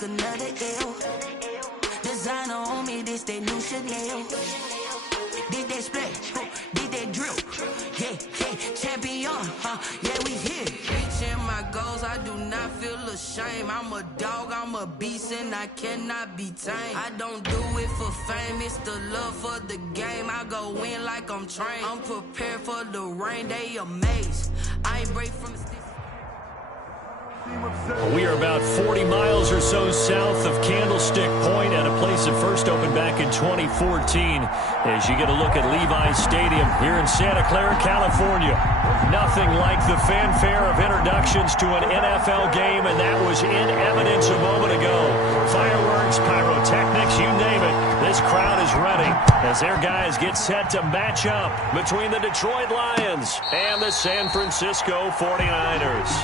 take another L. Designer on me, this that new Chanel. Did that splash, did that drip. Yeah, champion, yeah, we here. Reaching my goals, I do not feel ashamed. I'm a dog, I'm a beast, and I cannot be tamed. I don't do it for fame, it's the love for the game. I go in like I'm trained. I'm prepared for the rain, they amazed. I ain't break from the sticks. We are about 40 miles or so south of Candlestick Point at a place that first opened back in 2014 as you get a look at Levi's Stadium here in Santa Clara, California. Nothing like the fanfare of introductions to an NFL game, and that was in evidence a moment ago. Fireworks, pyrotechnics, you name it. This crowd is ready as their guys get set to match up between the Detroit Lions and the San Francisco 49ers.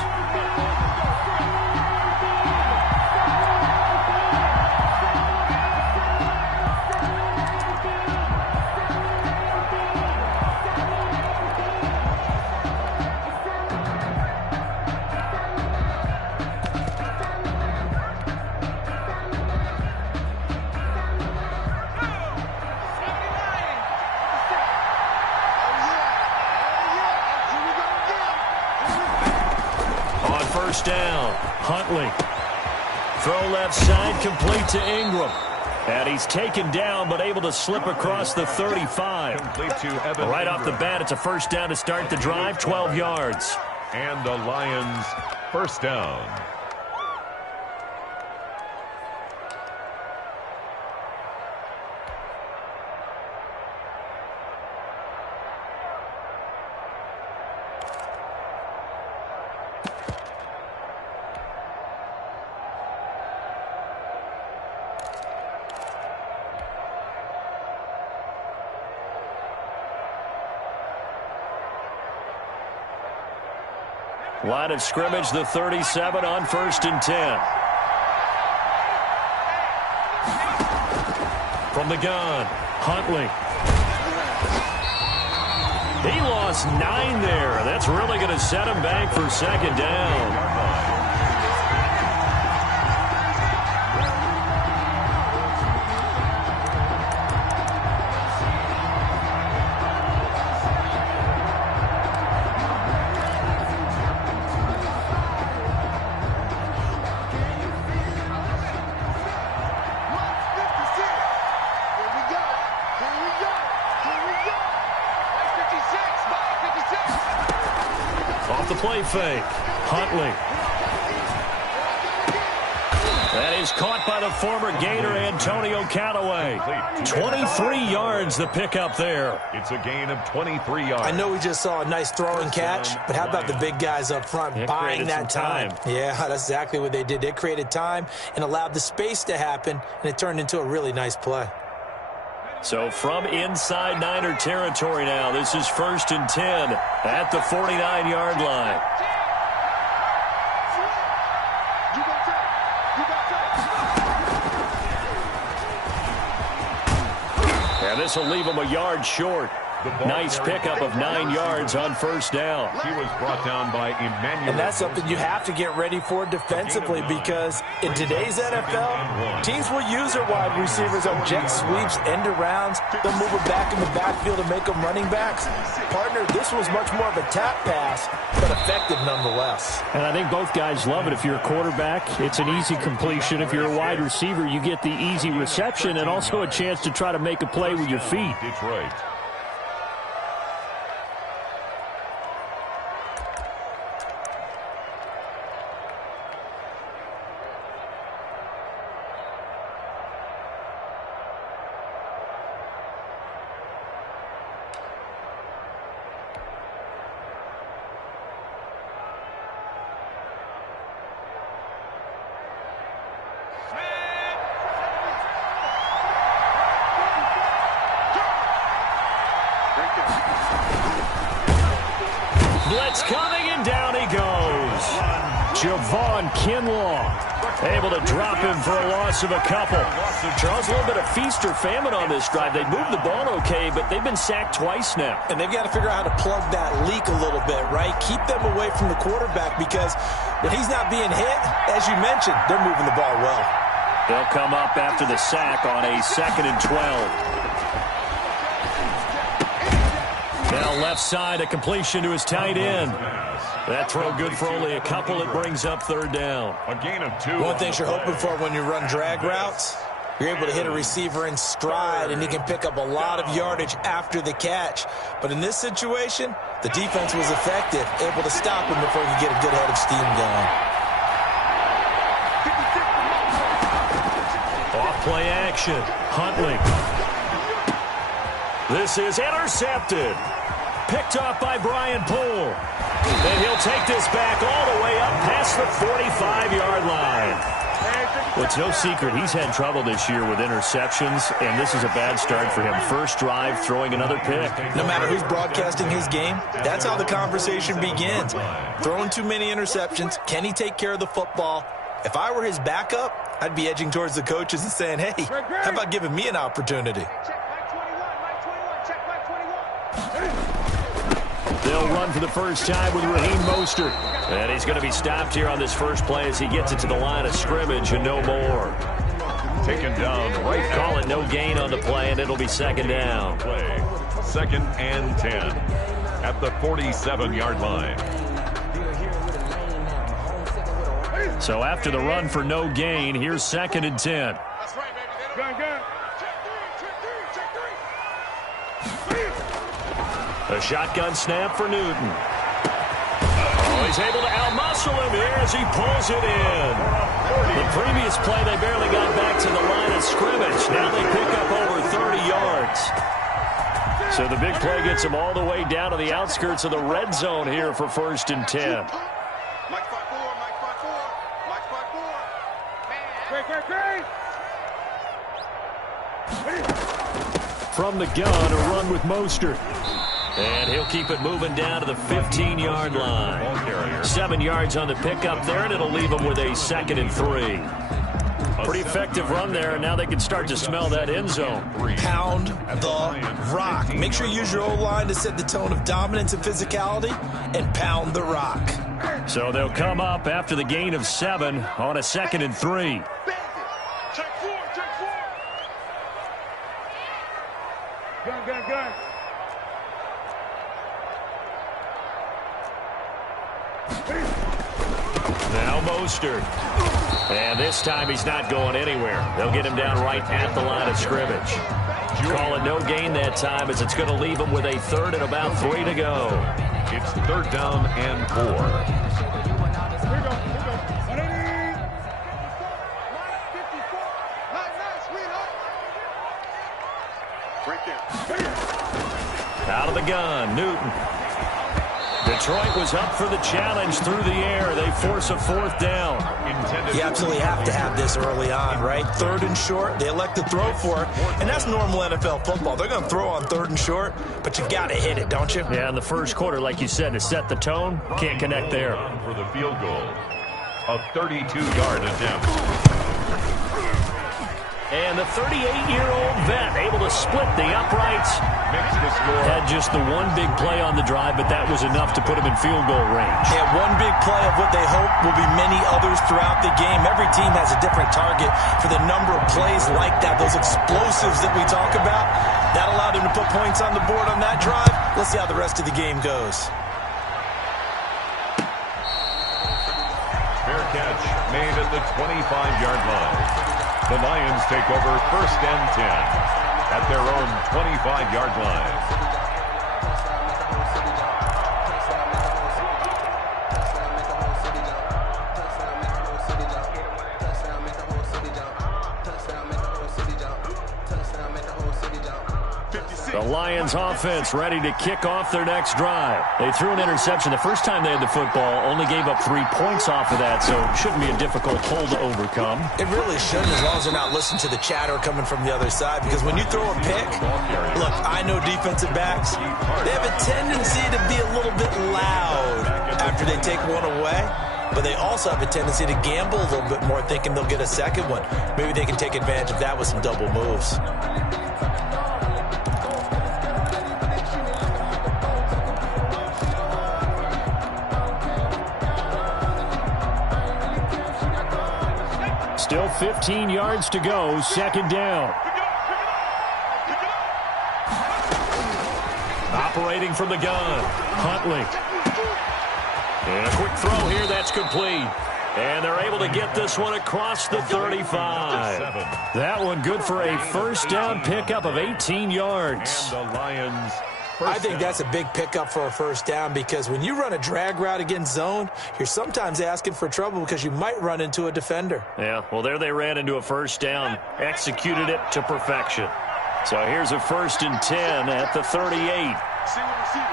First down, Huntley. Throw left side, complete to Ingram. And he's taken down, but able to slip across the 35. Right off the bat, it's a first down to start the drive, 12 yards. And the Lions, first down. Line of scrimmage, the 37 on 1st and 10. From the gun, Huntley. He lost 9 there. That's really going to set him back for second down. Off the play fake, Huntley. That is caught by the former Gator Antonio Callaway. 23 yards the pickup there. It's a gain of 23 yards. I know we just saw a nice throw and catch, but how about the big guys up front buying that time? Yeah, that's exactly what they did. They created time and allowed the space to happen, and it turned into a really nice play. So from inside Niner territory now, this is 1st and 10 at the 49-yard line. And this will leave him a yard short. Nice pickup of 9 yards on first down. He was brought down by Emmanuel. And that's something you have to get ready for defensively, because in today's NFL, teams will use their wide receivers on jet sweeps, end arounds. They'll move it back in the backfield and make them running backs. Partner, this was much more of a tap pass, but effective nonetheless. And I think both guys love it. If you're a quarterback, it's an easy completion. If you're a wide receiver, you get the easy reception and also a chance to try to make a play with your feet. Detroit. Blitz coming, and down he goes. Javon Kinlaw able to drop him for a loss of a couple. Charles, a little bit of feast or famine on this drive. They moved the ball okay, but they've been sacked twice now. And they've got to figure out how to plug that leak a little bit, right? Keep them away from the quarterback, because when he's not being hit, as you mentioned, they're moving the ball well. They'll come up after the sack on a 2nd and 12. Now left side, a completion to his tight end. That throw good for only a couple. It brings up 3rd down. A gain of 2. One thing you're hoping for when you run drag routes, you're able to hit a receiver in stride, and he can pick up a lot of yardage after the catch. But in this situation, the defense was effective, able to stop him before he could get a good head of steam going. Off-play action. Huntley. This is intercepted. Picked off by Brian Poole. And he'll take this back all the way up past the 45-yard line. Well, it's no secret he's had trouble this year with interceptions, and this is a bad start for him. First drive, throwing another pick. No matter who's broadcasting his game, that's how the conversation begins. Throwing too many interceptions, can he take care of the football? If I were his backup, I'd be edging towards the coaches and saying, hey, how about giving me an opportunity? They'll run for the first time with Raheem Mostert. And he's going to be stopped here on this first play as he gets it to the line of scrimmage and no more. Taken down right. Call it no gain on the play, and it'll be 2nd down. Play. 2nd and 10 at the 47-yard line. So after the run for no gain, here's 2nd and 10. That's right, baby. Gun. A shotgun snap for Newton. Oh, he's able to outmuscle him here as he pulls it in. The previous play, they barely got back to the line of scrimmage. Now they pick up over 30 yards. So the big play gets them all the way down to the outskirts of the red zone here for 1st and 10. From the gun, a run with Mostert. And he'll keep it moving down to the 15-yard line. 7 yards on the pickup there, and it'll leave them with a 2nd and 3. Pretty effective run there, and now they can start to smell that end zone. Pound the rock. Make sure you use your O-line to set the tone of dominance and physicality, and pound the rock. So they'll come up after the gain of 7 on a 2nd and 3. Gun. Now Mostert. And this time he's not going anywhere. They'll get him down right at the line of scrimmage. Call it no gain that time as it's going to leave him with a 3rd and about 3 to go. It's 3rd down and 4. Out of the gun, Newton. Detroit was up for the challenge through the air. They force a 4th down. You absolutely have to have this early on, right? 3rd and short, they elect to throw for it, and that's normal NFL football. They're going to throw on 3rd and short, but you got to hit it, don't you? Yeah, in the first quarter, like you said, to set the tone, can't connect there. For the field goal, a 32-yard attempt. And the 38-year-old vet able to split the uprights. Had just the one big play on the drive, but that was enough to put him in field goal range. Yeah, one big play of what they hope will be many others throughout the game. Every team has a different target for the number of plays like that, those explosives that we talk about. That allowed him to put points on the board on that drive. Let's see how the rest of the game goes. Fair catch made at the 25-yard line. The Lions take over 1st and 10 at their own 25-yard line. The Lions offense ready to kick off their next drive. They threw an interception the first time they had the football, only gave up 3 points off of that, so shouldn't be a difficult hole to overcome. It really shouldn't, as long as they're not listening to the chatter coming from the other side, because when you throw a pick, look, I know defensive backs, they have a tendency to be a little bit loud after they take one away, but they also have a tendency to gamble a little bit more, thinking they'll get a second one. Maybe they can take advantage of that with some double moves. Still 15 yards to go, second down. Operating from the gun, Huntley. And a quick throw here, that's complete. And they're able to get this one across the 35. That one good for a first down pickup of 18 yards. And the Lions. I think that's a big pickup for a first down because when you run a drag route against zone, you're sometimes asking for trouble because you might run into a defender. Yeah, well, there they ran into a first down, executed it to perfection. So here's a 1st and 10 at the 38. Single receiver.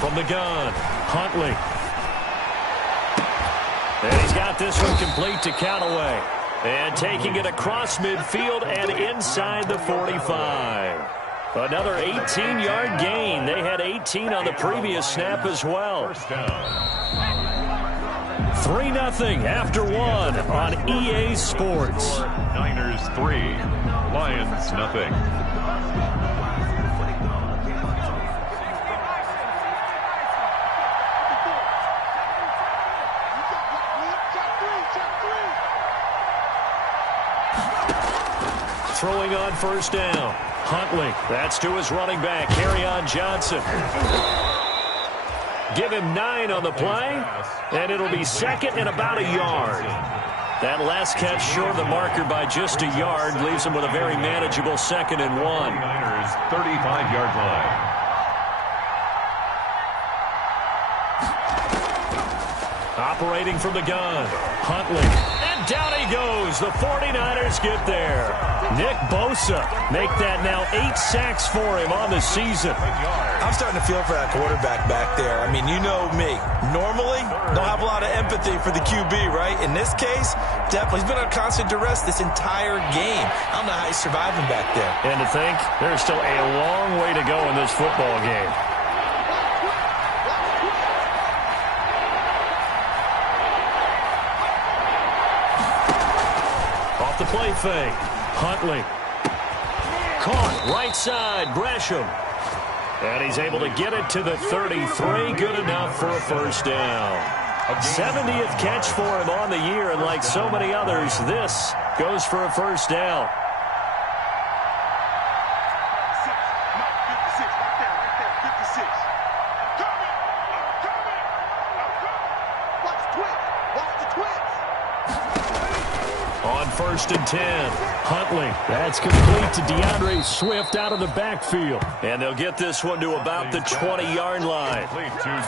From the gun, Huntley. And he's got this one complete to Callaway. And taking it across midfield and inside the 45. Another 18-yard gain. They had 18 on the previous snap as well. 3-0 after 1 on EA Sports. Niners 3, Lions nothing. Throwing on first down. Huntley. That's to his running back, Carrell015's Johnson. Give him 9 on the play, and it'll be second and about a yard. That last catch short of the marker by just a yard leaves him with a very manageable 2nd and 1. Niners 35-yard line. Operating from the gun, Huntley. And down he goes. The 49ers get there. Nick Bosa make that now 8 sacks for him on the season. I'm starting to feel for that quarterback back there. I mean, you know me. Normally, don't have a lot of empathy for the QB, right? In this case, definitely. He's been on constant duress this entire game. I don't know how he's surviving back there. And to think, there's still a long way to go in this football game. Off the play fake. Huntley. Caught right side. Gresham. And he's able to get it to the 33. Good enough for a first down. 70th catch for him on the year, and like so many others, this goes for a first down. On 1st and 10, Huntley. That's complete to DeAndre Swift out of the backfield. And they'll get this one to about the 20-yard line.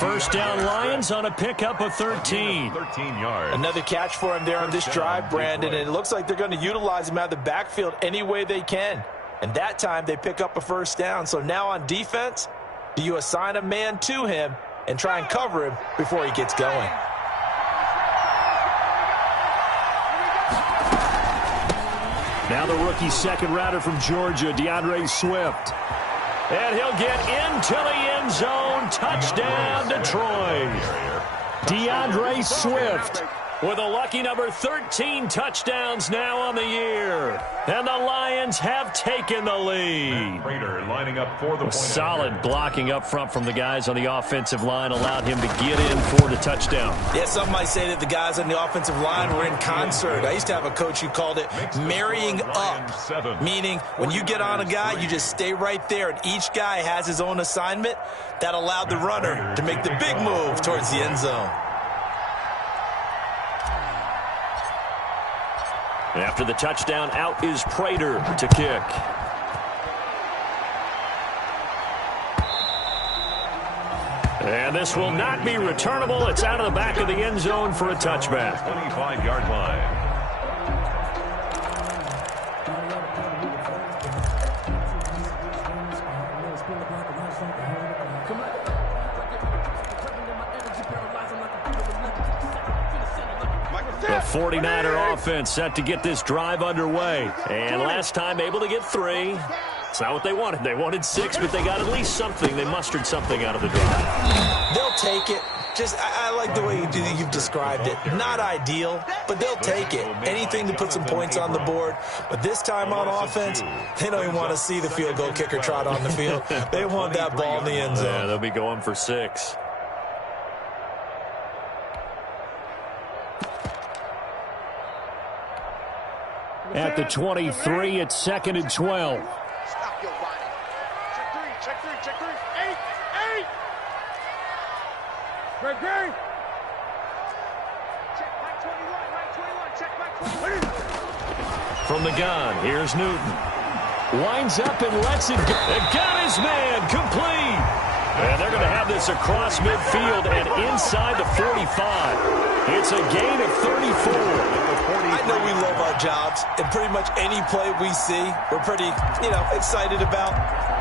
First down Lions on a pickup of 13. 13 yards. Another catch for him there on this drive, Brandon, and it looks like they're going to utilize him out of the backfield any way they can. And that time they pick up a first down. So now on defense, do you assign a man to him and try and cover him before he gets going? Now the rookie second rounder from Georgia, DeAndre Swift. And he'll get into the end zone. Touchdown, Detroit. DeAndre Swift with a lucky number 13 touchdowns now on the year. And the Lions have taken the lead. Prater lining up for the point. Solid blocking up front from the guys on the offensive line allowed him to get in for the touchdown. Yeah, some might say that the guys on the offensive line were in concert. I used to have a coach who called it marrying up, meaning when you get on a guy, you just stay right there, and each guy has his own assignment. That allowed the runner to make the big move towards the end zone. After the touchdown, out is Prater to kick. And this will not be returnable. It's out of the back of the end zone for a touchback. 25-yard line. The 49er offense set to get this drive underway. And last time able to get 3. It's not what they wanted. They wanted 6, but they got at least something. They mustered something out of the drive. They'll take it. I like the way you've described it. Not ideal, but they'll take it. Anything to put some points on the board. But this time on offense, they don't even want to see the field goal kicker trot on the field. They want that ball in the end zone. Yeah, they'll be going for 6. at the 23. It's 2nd and 12. Stop your body. Check three, check three, check three. Eight. Red green. Check back 21, check back 21. From the gun, here's Newton. Winds up and lets it go. And got his man complete. And they're going to have this across midfield and inside the 45. It's a gain of 34. I know we love our jobs, and pretty much any play we see, we're pretty, excited about.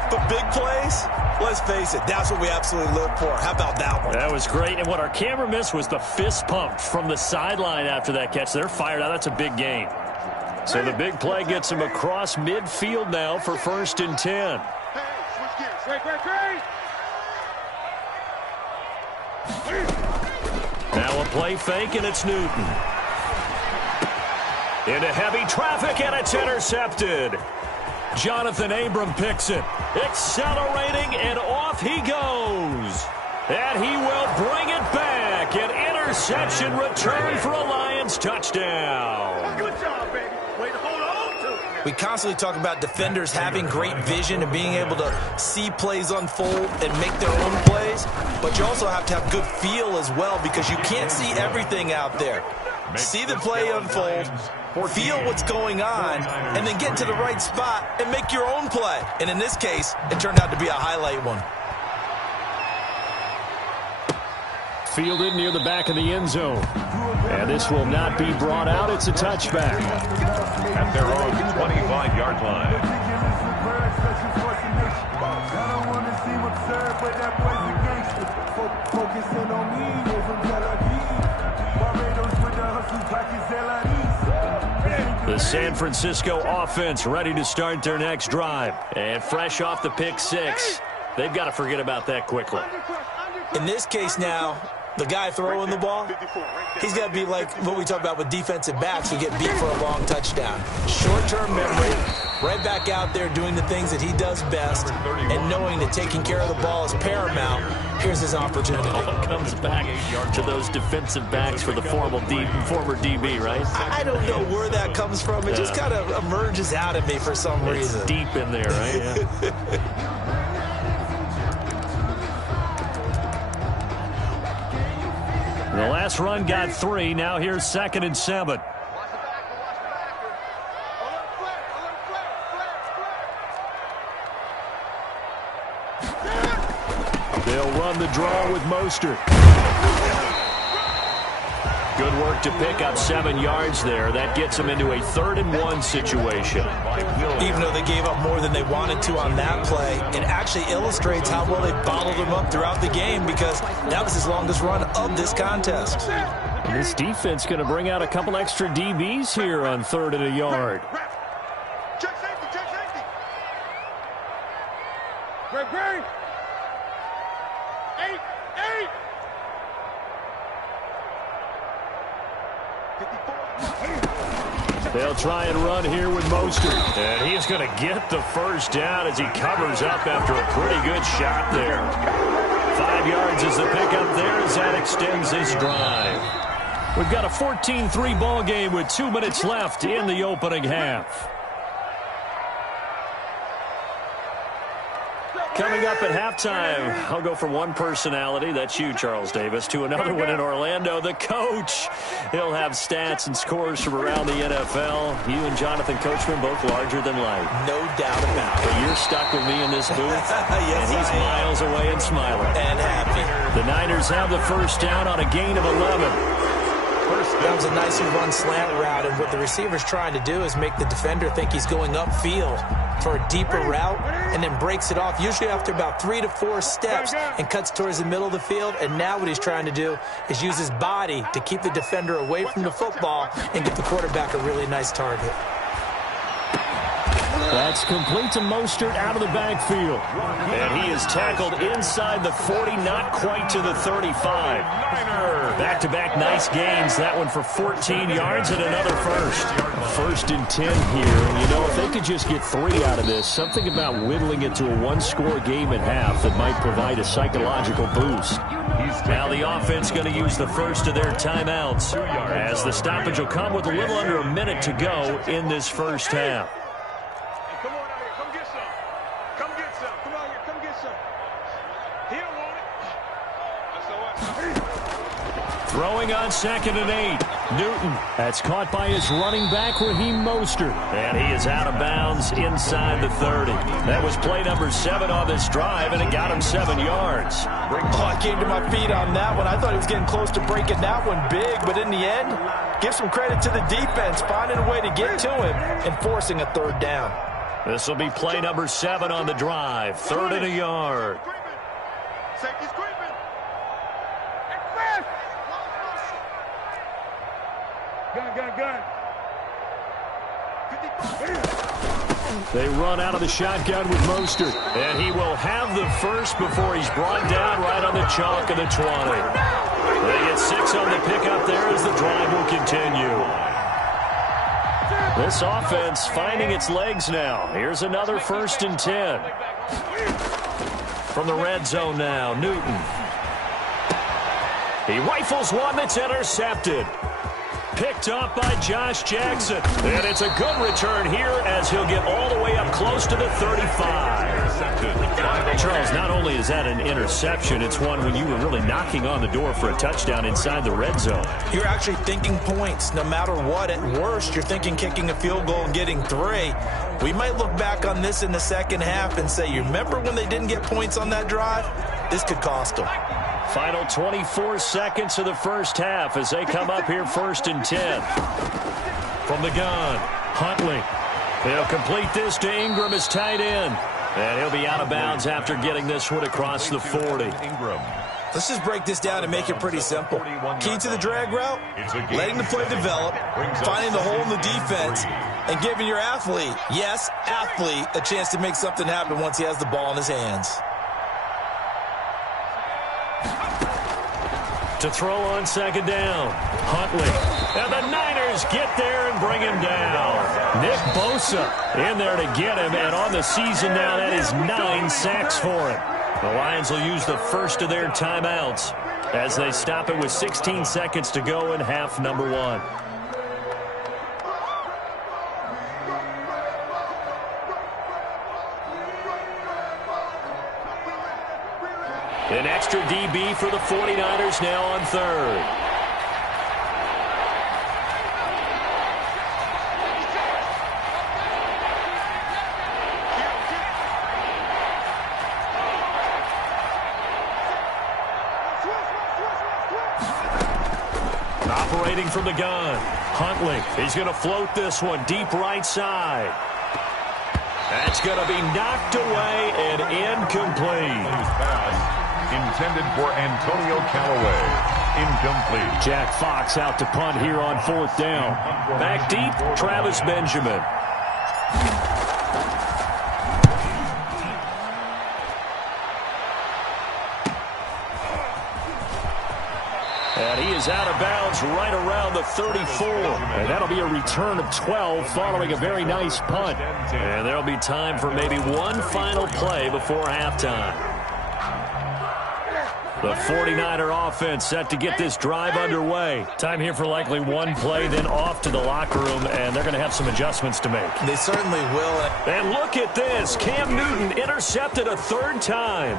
But big plays, let's face it, that's what we absolutely live for. How about that one? That was great. And what our camera missed was the fist pump from the sideline after that catch. They're fired out. That's a big gain. So the big play gets him across midfield now for 1st and 10. Hey, switch gears. Great. Now a play fake, and it's Newton. Into heavy traffic, and it's intercepted. Jonathan Abram picks it. Accelerating, and off he goes. And he will bring it back. An interception return for a Lions touchdown. Good job, baby. Way to hold on to it. We constantly talk about defenders having great vision and being able to see plays unfold and make their own plays, but you also have to have good feel as well because you can't see everything out there. See the play unfold, feel what's going on, and then get to the right spot and make your own play. And in this case, it turned out to be a highlight one. Fielded near the back of the end zone. And this will not be brought out. It's a touchback. At their own 25-yard line. The San Francisco offense ready to start their next drive. And fresh off the pick six, they've got to forget about that quickly. In this case now, the guy throwing the ball, he's got to be like what we talk about with defensive backs who get beat for a long touchdown. Short-term memory, right back out there doing the things that he does best, and knowing that taking care of the ball is paramount. Here's his opportunity. All comes back to those defensive backs for the former DB, right? I don't know where that comes from. It just kind of emerges out of me for some reason. It's deep in there, right? Yeah. The last run got 3. Now here's 2nd and 7. They'll run the draw with Mostert. Good work to pick up 7 yards there. That gets them into a 3rd and 1 situation. Even though they gave up more than they wanted to on that play, it actually illustrates how well they bottled them up throughout the game because that was his longest run of this contest. And this defense going to bring out a couple extra DBs here on 3rd and a yard. Check safety. Great. 8. They'll try and run here with Mostert. And he's going to get the first down as he covers up after a pretty good shot there. 5 yards is the pickup there as that extends this drive. We've got a 14-3 ball game with 2 minutes left in the opening half. Coming up at halftime, I'll go from one personality, that's you, Charles Davis, to another one in Orlando, the coach. He'll have stats and scores from around the NFL. You and Jonathan Coachman, both larger than life. No doubt about it. But you're stuck with me in this booth, Yes, and he's miles away and smiling. And happy. The Niners have the first down on a gain of 11. That was a nicely run slant route, and what the receiver's trying to do is make the defender think he's going upfield for a deeper route and then breaks it off, usually after about 3 to 4 steps, and cuts towards the middle of the field. And now what he's trying to do is use his body to keep the defender away from the football and get the quarterback a really nice target. That's complete to Mostert out of the backfield. And he is tackled inside the 40, not quite to the 35. Back-to-back nice gains. That one for 14 yards and another first. 1st and 10 here. And, you know, if they could just get 3 out of this, something about whittling it to a one-score game at half that might provide a psychological boost. Now the offense going to use the first of their timeouts as the stoppage will come with a little under a minute to go in this first half. Come on out here. Come get some. Come get some. Come on here. Come get some. He don't want it. Throwing on 2nd and 8. Newton. That's caught by his running back, Raheem Mostert. And he is out of bounds inside the 30. That was play number 7 on this drive, and it got him 7 yards. Oh, I came to my feet on that one. I thought he was getting close to breaking that one big, but in the end, give some credit to the defense, finding a way to get to him and forcing a 3rd down. This will be play number 7 on the drive. 3rd and a yard. Safety's creeping. Gun. They run out of the shotgun with Mostert. And he will have the first before he's brought down right on the chalk of the 20. They get 6 on the pickup there as the drive will continue. This offense finding its legs now. Here's another 1st and 10. From the red zone now, Newton. He rifles one that's intercepted. Picked up by Josh Jackson. And it's a good return here as he'll get all the way up close to the 35. Charles, not only is that an interception, it's one when you were really knocking on the door for a touchdown inside the red zone. You're actually thinking points no matter what. At worst, you're thinking kicking a field goal and getting 3. We might look back on this in the second half and say, you remember when they didn't get points on that drive? This could cost them. Final 24 seconds of the first half as they come up here 1st and 10. From the gun, Huntley. He'll complete this to Ingram as tight end. And he'll be out of bounds after getting this one across the 40. Let's just break this down and make it pretty simple. Key to the drag route, letting the play develop, finding the hole in the defense, and giving your athlete, yes, athlete, a chance to make something happen once he has the ball in his hands. To throw on 2nd down, Huntley. And the Niners get there and bring him down. Nick Bosa in there to get him, and on the season now, that is 9 sacks for him. The Lions will use the first of their timeouts as they stop it with 16 seconds to go in half number 1. An extra DB for the 49ers now on 3rd. Operating from the gun, Huntley. He's going to float this one deep right side. That's going to be knocked away and incomplete. Intended for Antonio Callaway. Incomplete. Jack Fox out to punt here on 4th down. Back deep, Travis Benjamin. And he is out of bounds right around the 34. And that'll be a return of 12 following a very nice punt. And there'll be time for maybe one final play before halftime. The 49er offense set to get this drive underway. Time here for likely one play, then off to the locker room, and they're going to have some adjustments to make. They certainly will. And look at this. Cam Newton intercepted a 3rd time.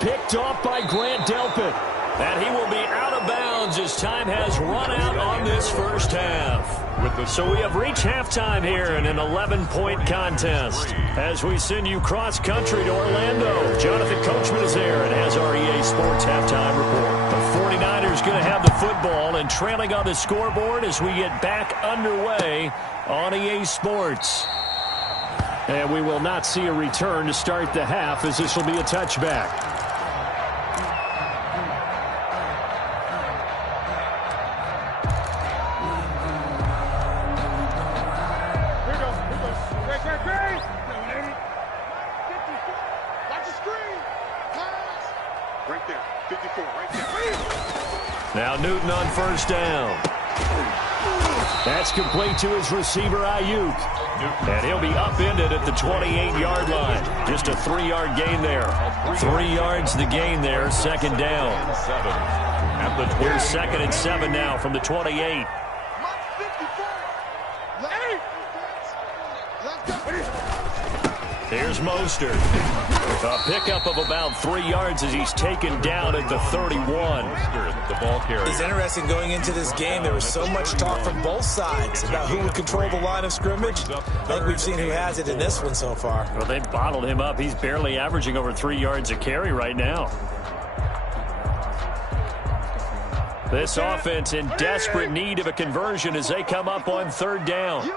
Picked off by Grant Delpit. And he will be out of bounds as time has run out on this first half. So we have reached halftime here in an 11-point contest. As we send you cross-country to Orlando, Jonathan Coachman is there and has our EA Sports halftime report. The 49ers going to have the football and trailing on the scoreboard as we get back underway on EA Sports. And we will not see a return to start the half as this will be a touchback. Right there. 54, right there. Now Newton on first down. That's complete to his receiver, Ayuk. And he'll be upended at the 28-yard line. Just a 3-yard gain there. 3 yards the gain there, second down. Here's 2nd and 7 now from the 28. Here's Mostert. A pickup of about 3 yards as he's taken down at the 31. The ball carrier. It's interesting going into this game. There was so much talk from both sides about who would control the line of scrimmage. I think we've seen who has it in this one so far. Well, they've bottled him up. He's barely averaging over 3 yards a carry right now. This offense in desperate need of a conversion as they come up on 3rd down. You.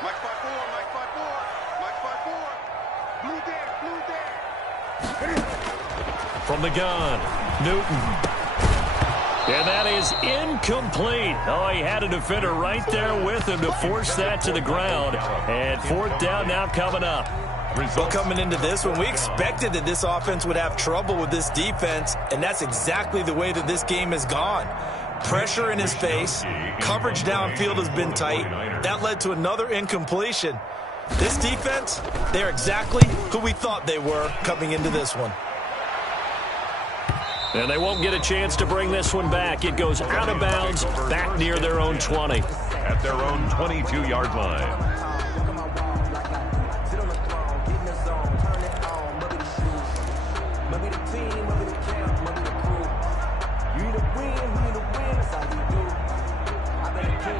Mike 5-4, Mike 5-4, Mike 5-4. Blue there. From the gun, Newton. And that is incomplete. Oh, he had a defender right there with him to force that to the ground. And 4th down now coming up. Well, coming into this one, we expected that this offense would have trouble with this defense, and that's exactly the way that this game has gone. Pressure in his face, coverage downfield has been tight. That led to another incompletion. This defense, they're exactly who we thought they were coming into this one. And they won't get a chance to bring this one back. It goes out of bounds, back near their own 20. At their own 22-yard line.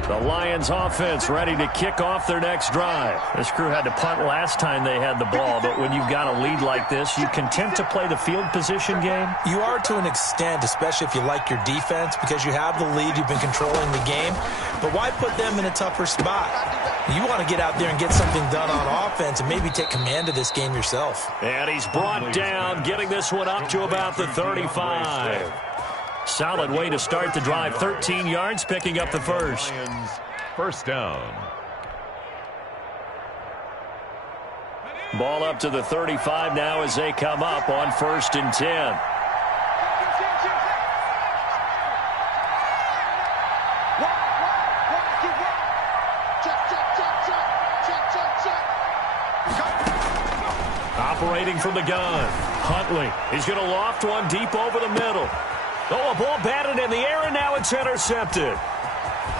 The Lions offense ready to kick off their next drive. This crew had to punt last time they had the ball, but when you've got a lead like this, you content to play the field position game? You are to an extent, especially if you like your defense, because you have the lead, you've been controlling the game. But why put them in a tougher spot? You want to get out there and get something done on offense and maybe take command of this game yourself. And he's brought down, getting this one up to about the 35. Solid way to start the drive. 13 yards, picking up the first. First down. Ball up to the 35 now as they come up on 1st and 10. Operating from the gun. Huntley. He's going to loft one deep over the middle. Oh, a ball batted in the air, and now it's intercepted.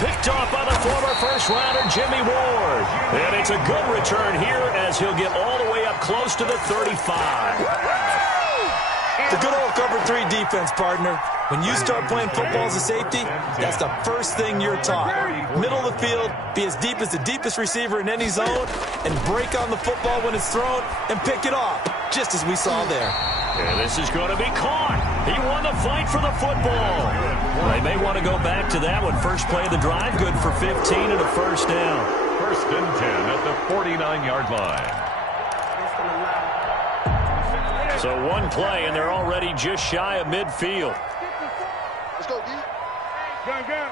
Picked off by the former first-rounder, Jimmy Ward. And it's a good return here as he'll get all the way up close to the 35. The good old cover 3 defense, partner. When you start playing football as a safety, that's the first thing you're taught. Middle of the field, be as deep as the deepest receiver in any zone, and break on the football when it's thrown and pick it off, just as we saw there. And this is going to be caught. He won the fight for the football. They may want to go back to that one. First play of the drive, good for 15 and a first down. 1st and 10 at the 49-yard line. So one play, and they're already just shy of midfield. Let's go, D. Go.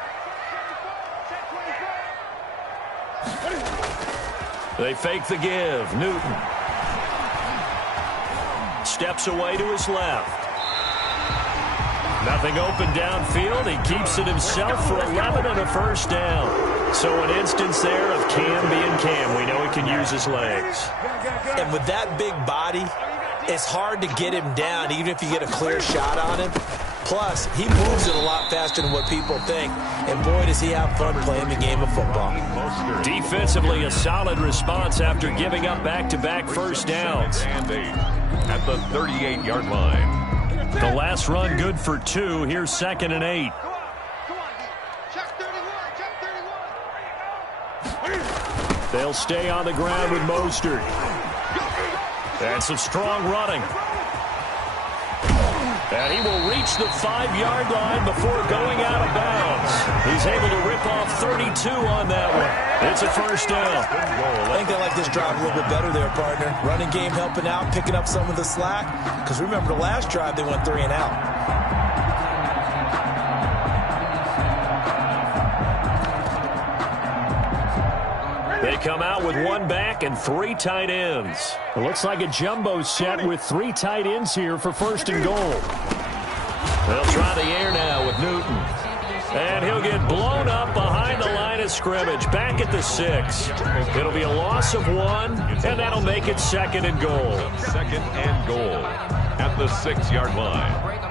They fake the give. Newton steps away to his left. Nothing open downfield. He keeps it himself for 11 and a first down. So an instance there of Cam being Cam. We know he can use his legs. And with that big body, it's hard to get him down, even if you get a clear shot on him. Plus, he moves it a lot faster than what people think. And boy, does he have fun playing the game of football. Defensively, a solid response after giving up back-to-back first downs. At the 38-yard line. The last run good for 2. Here's 2nd and 8. They'll stay on the ground with Mostert. And some strong running. And he will reach the 5-yard line before going out of bounds. He's able to rip off 32 on that one. It's a first down. I think they like this drive a little bit better there, partner. Running game helping out, picking up some of the slack. Because remember, the last drive, they went 3 and out. They come out with one back and 3 tight ends. It looks like a jumbo set with 3 tight ends here for first and goal. They'll try the air now with Newton. And he'll get blown up behind the line of scrimmage, back at the 6. It'll be a loss of 1, and that'll make it second and goal. Second and goal at the 6-yard line.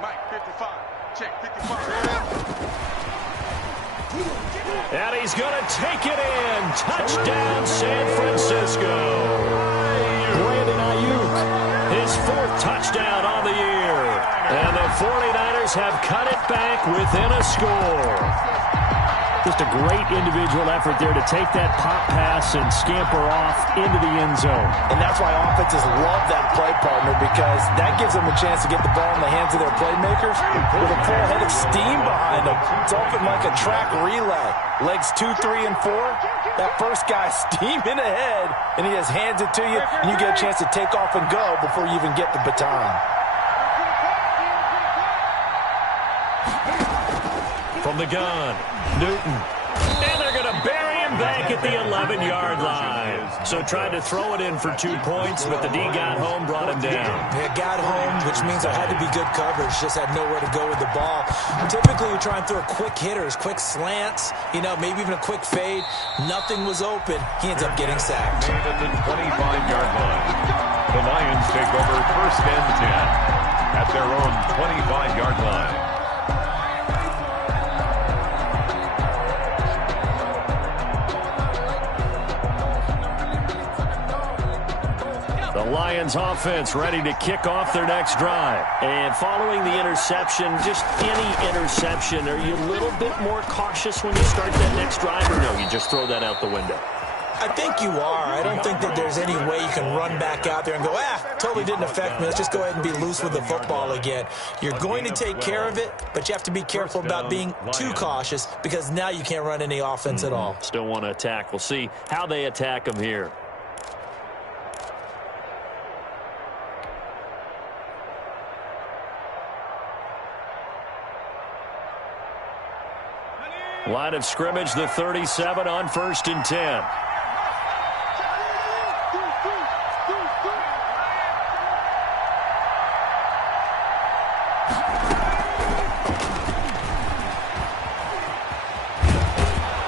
Mike, 55. Check, 55. And he's going to take it in. Touchdown, San Francisco. Brandon Ayuk. His 4th touchdown on the year. And the 49ers have cut it back within a score. Just a great individual effort there to take that pop pass and scamper off into the end zone. And that's why offenses love that play partner, because that gives them a chance to get the ball in the hands of their playmakers with a full head of steam behind them. It's often like a track relay. Legs 2, 3, and 4. That first guy steaming ahead, and he just hands it to you, and you get a chance to take off and go before you even get the baton. From the gun, Newton. And they're going to bury him back at the 11-yard line. So tried to throw it in for 2 points, but the D got home, brought him down. It got home, which means there had to be good coverage. Just had nowhere to go with the ball. Typically, you're trying to throw quick hitters, quick slants, maybe even a quick fade. Nothing was open. He ends up getting sacked. At the 25-yard line, the Lions take over first and 10 at their own 25-yard line. The Lions offense ready to kick off their next drive. And following the interception, just any interception, are you a little bit more cautious when you start that next drive, or no, you just throw that out the window? I think you are. I don't think that there's any way you can run back out there and go, totally didn't affect me. Let's just go ahead and be loose with the football again. You're going to take care of it, but you have to be careful about being too cautious, because now you can't run any offense at all. Still want to attack. We'll see how they attack them here. Line of scrimmage, the 37 on first and 10.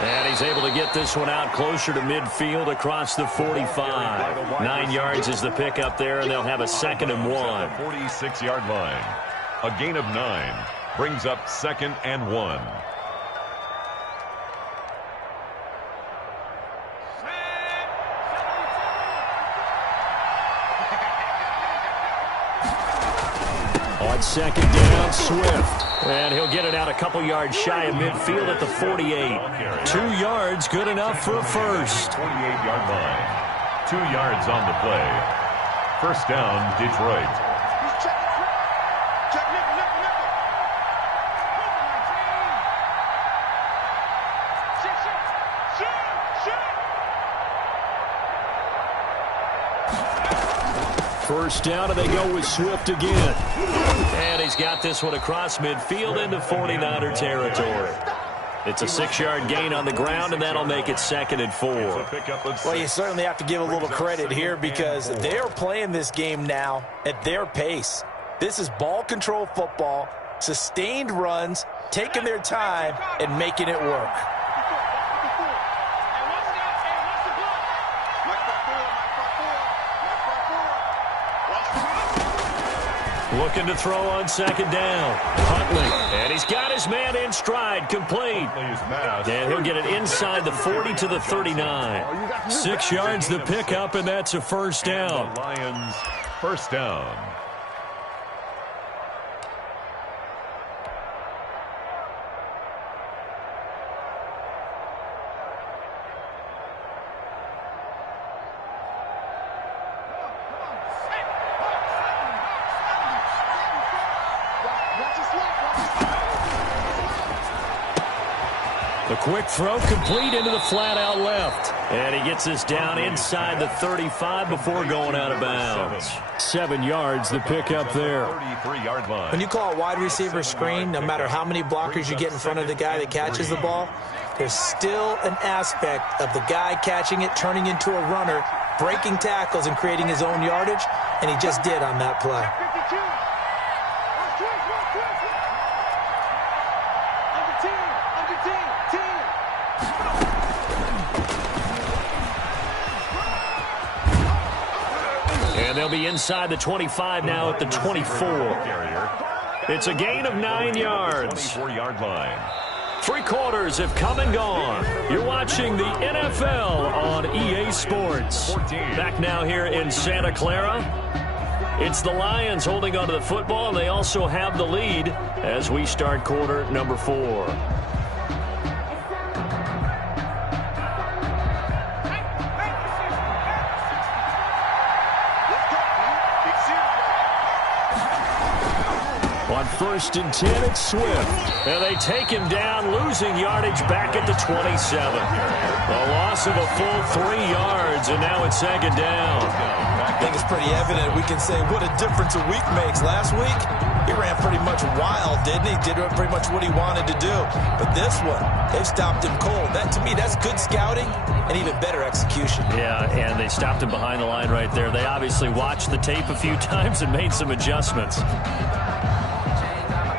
And he's able to get this one out closer to midfield across the 45. 9 yards is the pickup there, and they'll have a 2nd and 1. 46-yard line. A gain of 9 brings up 2nd and 1. On 2nd down, Swift. And he'll get it out a couple yards shy of midfield at the 48. 2 yards, good enough for a first. 28-yard line. 2 yards on the play. First down, Detroit. First down, and they go with Swift again. And he's got this one across midfield into 49er territory. It's a 6-yard gain on the ground, and that'll make it 2nd and 4. Well, you certainly have to give a little credit here, because they are playing this game now at their pace. This is ball control football, sustained runs, taking their time, and making it work. Looking to throw on 2nd down. Huntley. And he's got his man in stride, complete. And he'll get it inside the 40 to the 39. 6 yards the pickup, and that's a first down. The Lions, first down. quick throw complete into the flat out left. And he gets us down inside the 35 before going out of bounds. 7 yards the pick up there. 33-yard line. When you call a wide receiver screen, no matter how many blockers you get in front of the guy that catches the ball, there's still an aspect of the guy catching it, turning into a runner, breaking tackles and creating his own yardage, and he just did on that play. And they'll be inside the 25 now at the 24. It's a gain of 9 yards. 24-yard line. 3 quarters have come and gone. You're watching the NFL on EA Sports. Back now here in Santa Clara. It's the Lions holding onto the football, and they also have the lead as we start quarter number 4. On 1st and 10, it's Swift. And they take him down, losing yardage back at the 27. A loss of a full 3 yards, and now it's 2nd down. I think it's pretty evident. We can say what a difference a week makes. Last week, he ran pretty much wild, didn't he? Did pretty much what he wanted to do. But this one, they've stopped him cold. That, to me, that's good scouting and even better execution. Yeah, and they stopped him behind the line right there. They obviously watched the tape a few times and made some adjustments.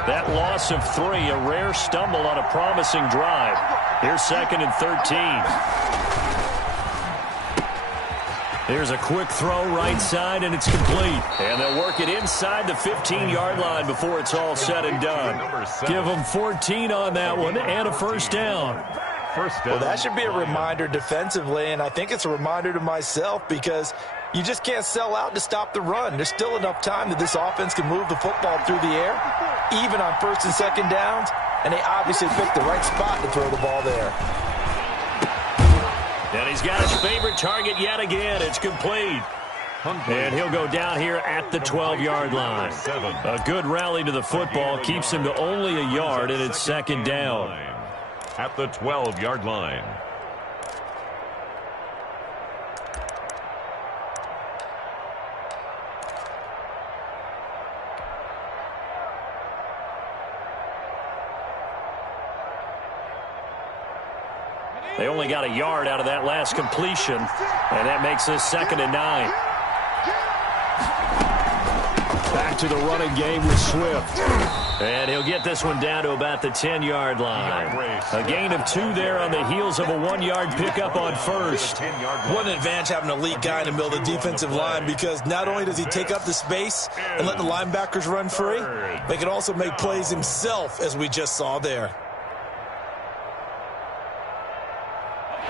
That loss of 3, a rare stumble on a promising drive. Here's 2nd and 13. Here's a quick throw right side, and it's complete. And they'll work it inside the 15-yard line before it's all said and done. Give them 14 on that one and a 1st down. Well, that should be a reminder defensively, and I think it's a reminder to myself because you just can't sell out to stop the run. There's still enough time that this offense can move the football through the air, even on 1st and 2nd downs, and they obviously picked the right spot to throw the ball there. And he's got his favorite target yet again. It's complete. And he'll go down here at the 12-yard line. A good rally to the football keeps him to only a yard, and it's 2nd down. At the 12-yard line. They only got a yard out of that last completion, and that makes this 2nd and 9. Back to the running game with Swift. And he'll get this one down to about the 10-yard line. A gain of 2 there on the heels of a 1-yard pickup on 1st. What an advantage having an elite guy in the middle of the defensive line, because not only does he take up the space and let the linebackers run free, but he can also make plays himself, as we just saw there.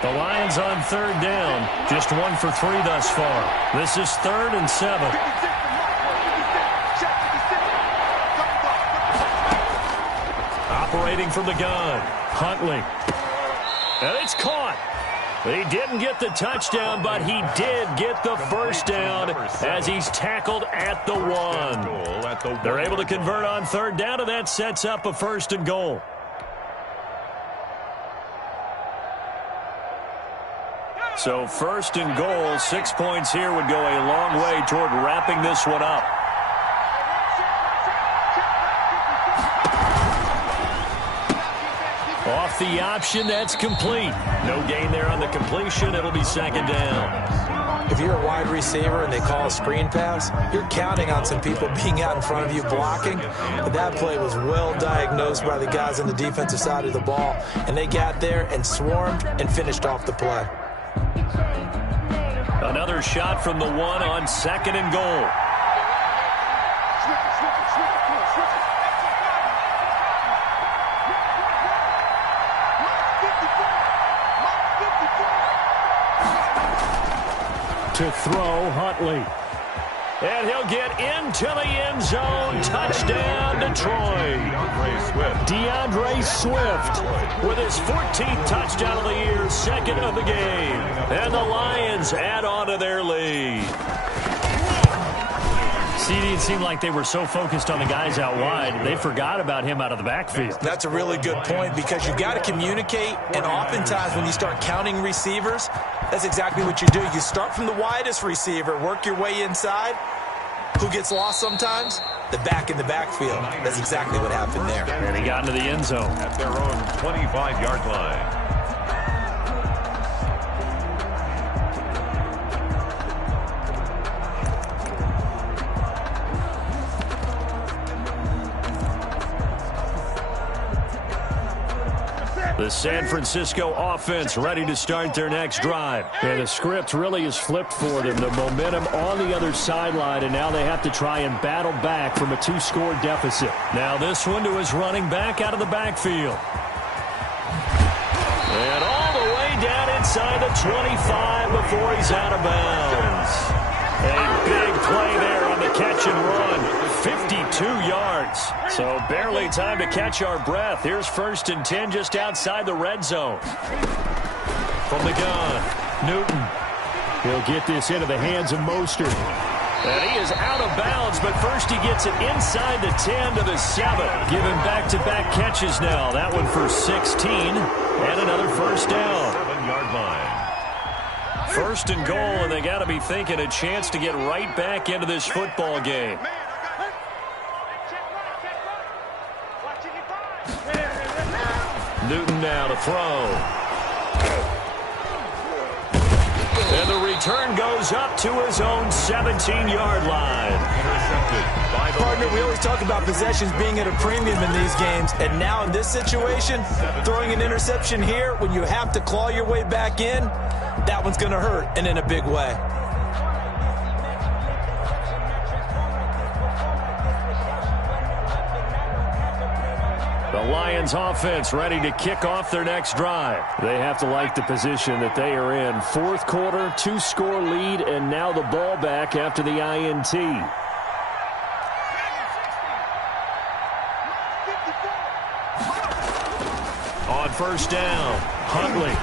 The Lions on 3rd down. Just 1 for 3 thus far. This is 3rd and 7. Operating from the gun. Huntley. And it's caught. He didn't get the touchdown, but he did get the 1st down as he's tackled at the 1. They're able to convert on 3rd down, and that sets up a 1st and goal. So 1st and goal, 6 points here would go a long way toward wrapping this one up. Off the option, that's complete. No gain there on the completion. It'll be 2nd down. If you're a wide receiver and they call a screen pass, you're counting on some people being out in front of you blocking. But that play was well diagnosed by the guys on the defensive side of the ball, and they got there and swarmed and finished off the play. Another shot from the 1 on 2nd and goal. To throw, Huntley. And he'll get into the end zone. Touchdown, Detroit. DeAndre Swift with his 14th touchdown of the year, 2nd of the game. And the Lions add on to their lead. CD, it seemed like they were so focused on the guys out wide, they forgot about him out of the backfield. That's a really good point because you got to communicate, and oftentimes when you start counting receivers, that's exactly what you do. You start from the widest receiver, work your way inside. Who gets lost sometimes? The back in the backfield. That's exactly what happened there. And he got into the end zone. At their own 25-yard line. The San Francisco offense ready to start their next drive. And the script really is flipped for them. The momentum on the other sideline, and now they have to try and battle back from a 2-score deficit. Now this one to his running back out of the backfield. And all the way down inside the 25 before he's out of bounds. A big play there on the catch and run. 52 yards. So barely time to catch our breath. Here's 1st and 10 just outside the red zone. From the gun, Newton. He'll get this into the hands of Mostert. And he is out of bounds, but first he gets it inside the 10 to the 7. Giving back-to-back catches now. That one for 16 and another first down. 7-yard line. 1st and goal, and they got to be thinking a chance to get right back into this football game. Newton now to throw. And the return goes up to his own 17-yard line. Partner, we always talk about possessions being at a premium in these games, and now in this situation, throwing an interception here when you have to claw your way back in, that one's going to hurt, and in a big way. The Lions offense ready to kick off their next drive. They have to like the position that they are in. 4th quarter, 2-score lead, and now the ball back after the INT. On 1st down, Huntley.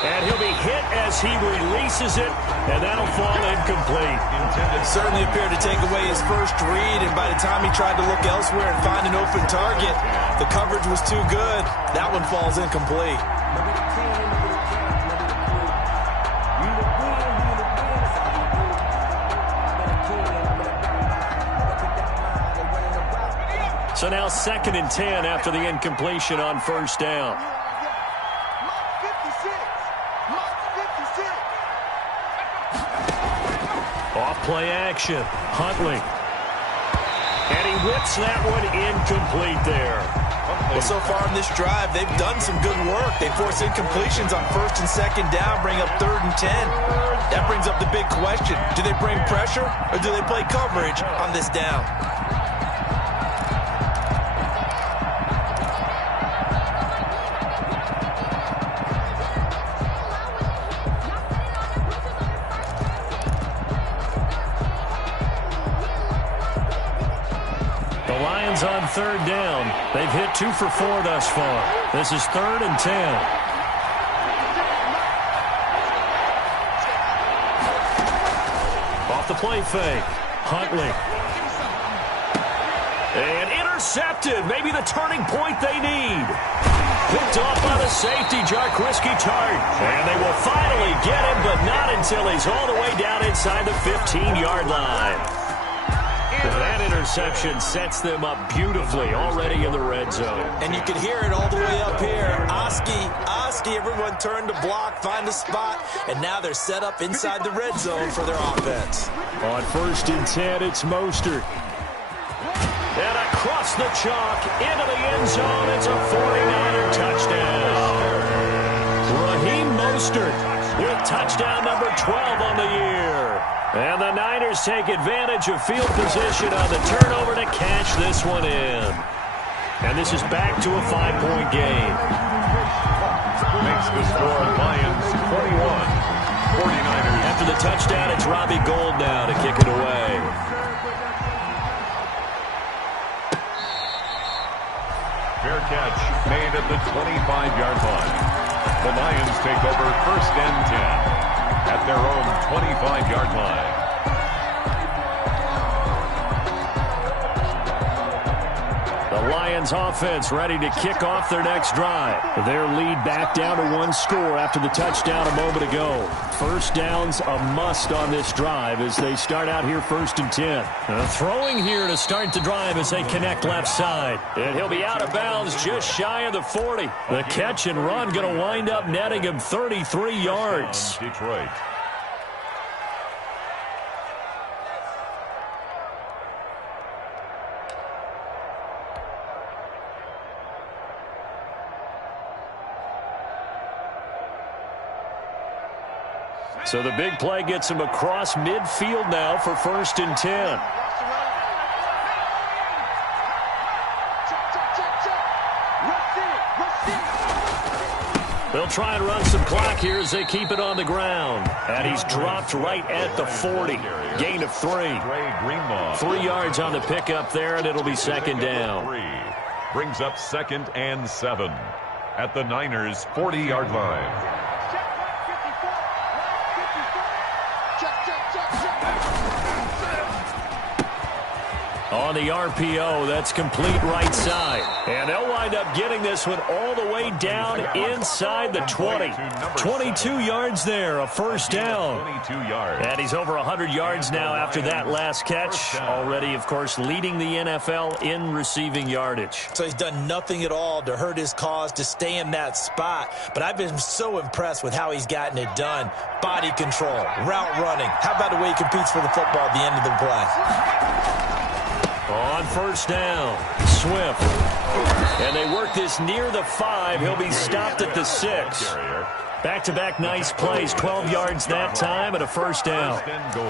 And he'll be hit as he releases it, and that'll fall incomplete. Certainly appeared to take away his first read, and by the time he tried to look elsewhere and find an open target, the coverage was too good. That one falls incomplete. So now 2nd and 10 after the incompletion on 1st down. Off-play action. Huntley. And he whips that one incomplete there. Well, so far in this drive, they've done some good work. They force incompletions on 1st and 2nd down, bring up 3rd and 10. That brings up the big question. Do they bring pressure or do they play coverage on this down? On 3rd down. They've hit 2 for 4 thus far. This is 3rd and 10. Off the play fake. Huntley. And intercepted. Maybe the turning point they need. Picked off by the safety, Jarquiski Tart. And they will finally get him, but not until he's all the way down inside the 15-yard line. That interception sets them up beautifully already in the red zone. And you can hear it all the way up here. Oski, everyone turned to block, find a spot, and now they're set up inside the red zone for their offense. On 1st and 10, it's Mostert. And across the chalk, into the end zone, it's a 49er touchdown. Raheem Mostert with touchdown number 12 on the year. And the Niners take advantage of field position on the turnover to cash this one in. And this is back to a 5-point game. Makes the score Lions 21. 49ers. After the touchdown, it's Robbie Gould now to kick it away. Fair catch made at the 25-yard line. The Lions take over 1st and 10 at their own 25-yard line. 015's offense ready to kick off their next drive. Their lead back down to 1 score after the touchdown a moment ago. First down's a must on this drive as they start out here 1st and 10. Throwing here to start the drive as they connect left side. And he'll be out of bounds just shy of the 40. The catch and run going to wind up netting him 33 yards. Detroit. So the big play gets him across midfield now for 1st and 10. They'll try and run some clock here as they keep it on the ground. And he's dropped right at the 40. Gain of 3. 3 yards on the pickup there, and it'll be 2nd down. Brings up 2nd and 7 at the Niners' 40-yard line. On the RPO, that's complete right side. And they'll wind up getting this one all the way down inside the 20. 22 yards there, a 1st down. 22 yards. And he's over 100 yards now after that last catch. Already, of course, leading the NFL in receiving yardage. So he's done nothing at all to hurt his cause, to stay in that spot. But I've been so impressed with how he's gotten it done. Body control, route running. How about the way he competes for the football at the end of the play? On 1st down, Swift. And they work this near the 5. He'll be stopped at the 6. Back-to-back nice plays, 12 yards that time and a 1st down.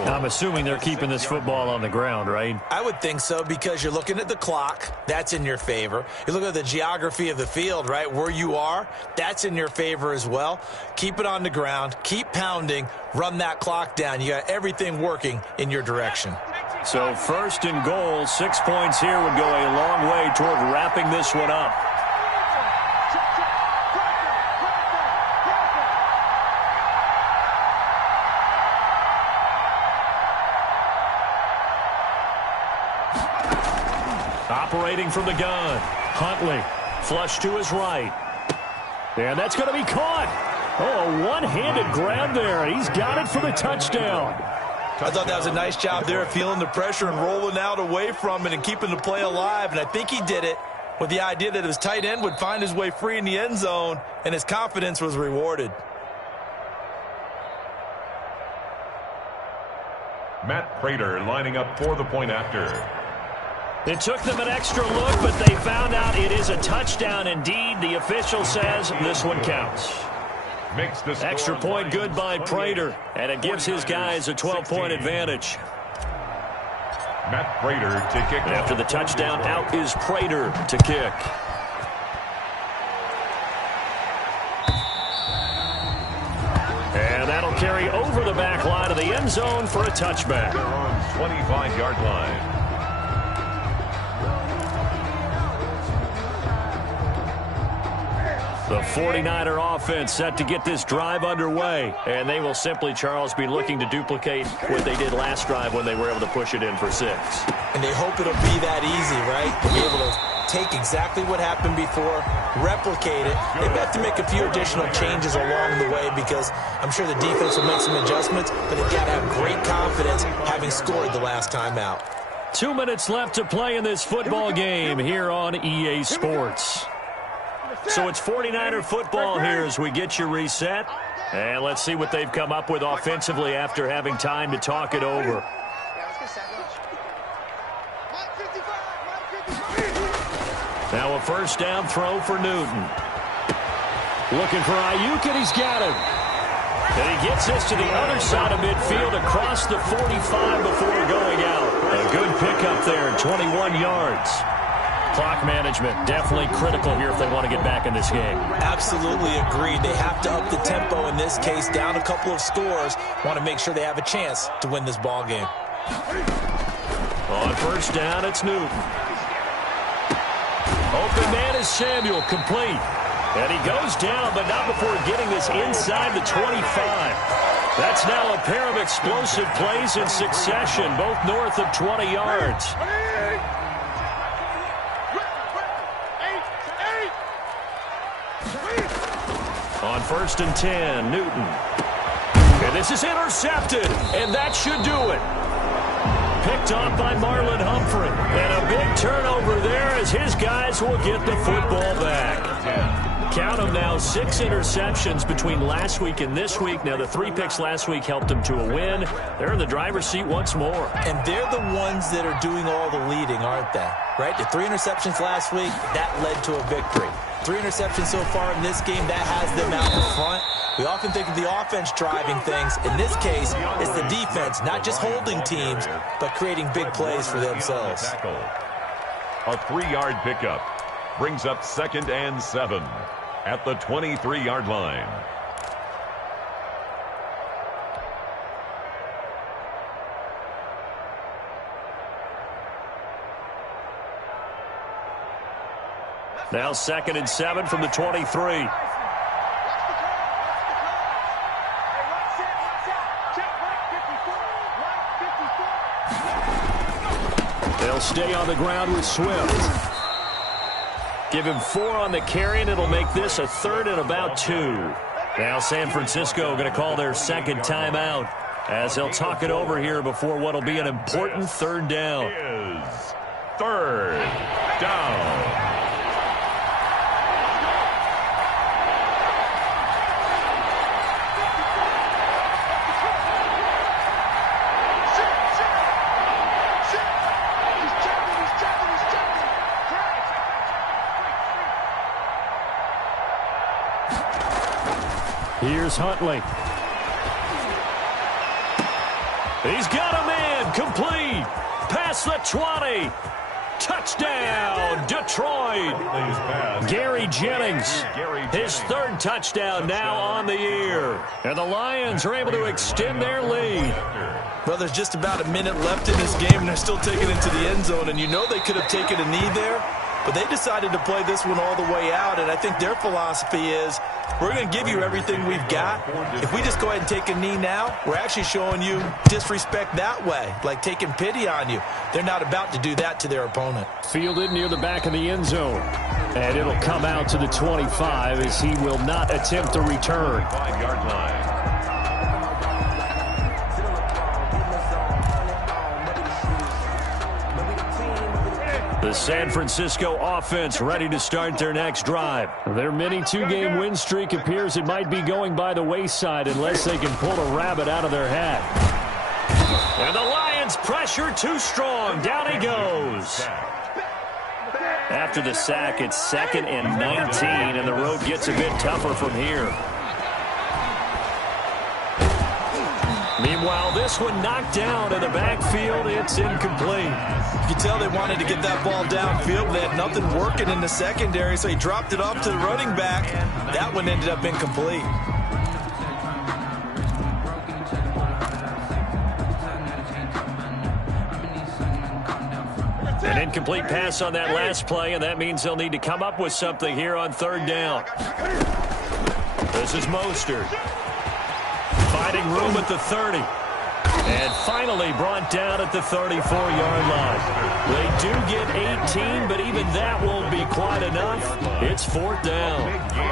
I'm assuming they're keeping this football on the ground, right? I would think so because you're looking at the clock. That's in your favor. You look at the geography of the field, right, where you are. That's in your favor as well. Keep it on the ground. Keep pounding. Run that clock down. You got everything working in your direction. So 1st and goal, 6 points here would go a long way toward wrapping this one up. Operating from the gun, Huntley, flush to his right. And that's going to be caught. Oh, a one-handed grab there. He's got it for the touchdown. I thought that was a nice job there, feeling the pressure and rolling out away from it and keeping the play alive. And I think he did it with the idea that his tight end would find his way free in the end zone, and his confidence was rewarded. Matt Prater lining up for the point after. It took them an extra look, but they found out it is a touchdown indeed. The official says this one counts. Makes the extra point good by Prater, and it gives his guys a 12-point advantage. Matt Prater to kick. After the touchdown, out is Prater to kick. And that'll carry over the back line of the end zone for a touchback. They're on 25-yard line. The 49er offense set to get this drive underway. And they will simply, Charles, be looking to duplicate what they did last drive when they were able to push it in for 6. And they hope it'll be that easy, right? To be able to take exactly what happened before, replicate it. They've got to make a few additional changes along the way because I'm sure the defense will make some adjustments, but they've got to have great confidence having scored the last time out. 2 minutes left to play in this football game here on EA Sports. So it's 49er football here as we get you reset. And let's see what they've come up with offensively after having time to talk it over. Now a first down throw for Newton. Looking for Ayuk, and he's got him. And he gets this to the other side of midfield across the 45 before going out. A good pickup there, 21 yards. Clock management definitely critical here if they want to get back in this game. Absolutely agreed. They have to up the tempo in this case, down a couple of scores. Want to make sure they have a chance to win this ball game. On first down, it's Newton. Open man is Samuel, complete. And he goes down, but not before getting this inside the 25. That's now a pair of explosive plays in succession, both north of 20 yards. On 1st and 10, Newton. And this is intercepted, and that should do it. Picked off by Marlon Humphrey. And a big turnover there as his guys will get the football back. Count them now, 6 interceptions between last week and this week. Now, the 3 picks last week helped them to a win. They're in the driver's seat once more. And they're the ones that are doing all the leading, aren't they? Right? The 3 interceptions last week, that led to a victory. 3 interceptions so far in this game, that has them out in front. We often think of the offense driving things. In this case, it's the defense, not just holding teams, but creating big plays for themselves. A 3-yard pickup brings up 2nd and 7 at the 23-yard line. Now 2nd and 7 from the 23. They'll stay on the ground with Swift. Give him 4 on the carry, and it'll make this a 3rd and about 2. Now San Francisco going to call their 2nd timeout as they'll talk it over here before what will be an important 3rd down. Is 3rd down. Here's Huntley. He's got a man. Complete. Past the 20. Touchdown, Detroit. Gary Jennings, his 3rd touchdown now on the year. And the Lions are able to extend their lead. Well, there's just about a minute left in this game, and they're still taking it to the end zone. And you know they could have taken a knee there, but they decided to play this one all the way out. And I think their philosophy is, we're going to give you everything we've got. If we just go ahead and take a knee now, we're actually showing you disrespect that way, like taking pity on you. They're not about to do that to their opponent. Fielded near the back of the end zone. And it'll come out to the 25 as he will not attempt to return. 5-yard line. The San Francisco offense ready to start their next drive. Their mini 2-game win streak appears it might be going by the wayside unless they can pull a rabbit out of their hat. And the Lions pressure too strong. Down he goes. After the sack, it's 2nd and 19, and the road gets a bit tougher from here. Meanwhile, this one knocked down in the backfield. It's incomplete. You can tell they wanted to get that ball downfield. They had nothing working in the secondary, so he dropped it off to the running back. That one ended up incomplete. An incomplete pass on that last play, and that means they'll need to come up with something here on 3rd down. This is Mostert. Finding room at the 30. And finally brought down at the 34-yard line. They do get 18, but even that won't be quite enough. It's 4th down.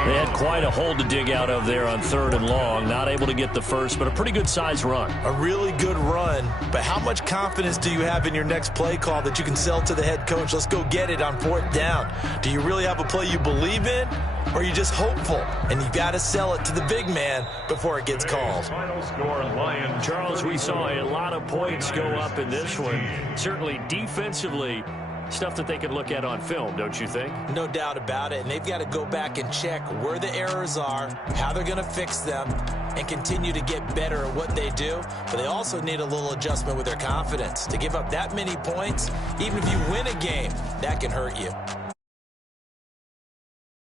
They had quite a hole to dig out of there on 3rd and long. Not able to get the first, but a pretty good-sized run. A really good run, but how much confidence do you have in your next play call that you can sell to the head coach? Let's go get it on 4th down. Do you really have a play you believe in? Or are you just hopeful, and you've got to sell it to the big man before it gets called? Final score, Lions. Charles, we saw a lot of points go up in this one. Certainly defensively, stuff that they can look at on film, don't you think? No doubt about it, and they've got to go back and check where the errors are, how they're going to fix them, and continue to get better at what they do. But they also need a little adjustment with their confidence. To give up that many points, even if you win a game, that can hurt you.